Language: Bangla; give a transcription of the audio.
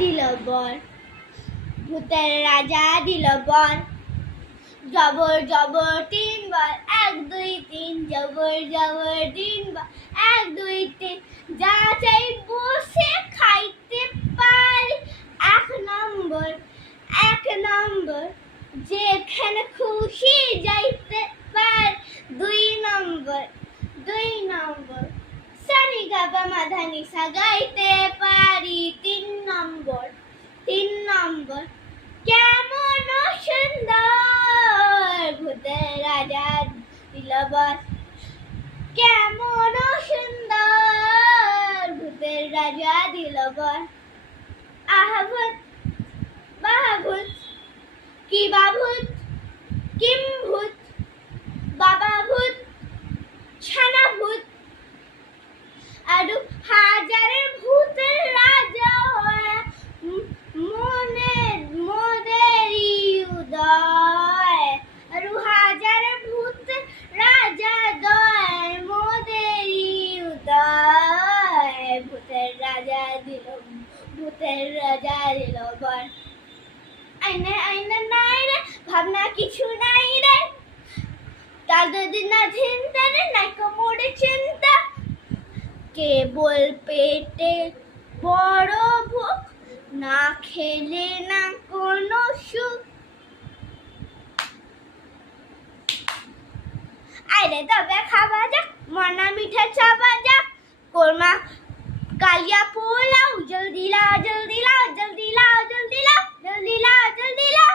দিল বর, ভূতের রাজা দিল বর। জবর জবর তিনবার, 1 2 3, জবর জবর তিনবার, 1 2 3। যা চাই বসে খাইতে পারি। 1 নম্বর, 1 নম্বর, যেখানে খুশি যাইতে পারি। 2 নম্বর, 2 নম্বর, সানি গা পা মা ধা নি সা গাইতে পারি। 3 নম্বর, 3 নম্বর, কেমন সুন্দর ভূতের রাজা দিল বর। কেমন সুন্দর ভূতের রাজা দিল বর। আহা ভূত বাহা ভূত, কি বা ভূত, কিম ভূত, বাবা ভূত, ছানা ভূত, আরো হাজারের ভূতের রাজা হয় মোদেরই উদয়। আরো হাজারের ভূতের রাজা দয় মোদেরই উদয়। ভূতের রাজা দিল, ভূতের রাজা দিল বর। আইনে আইনে নাই রে, ভাবনা কিছু নাই রে, তাদের না চিন্তা রে, নাই কোমরে চিন্তা। কেবল পেটে বড় ভোগ, না খেলে না কোনো সুখ। আরে তবে খাওয়া যাক, মনা মিঠা চাওয়া যাক। কোরমা কালিয়া পোলাও, জলদি লাও জলদি লাও, জলদি লাও জলদি লাও, জলদি লাও জলদি লাও।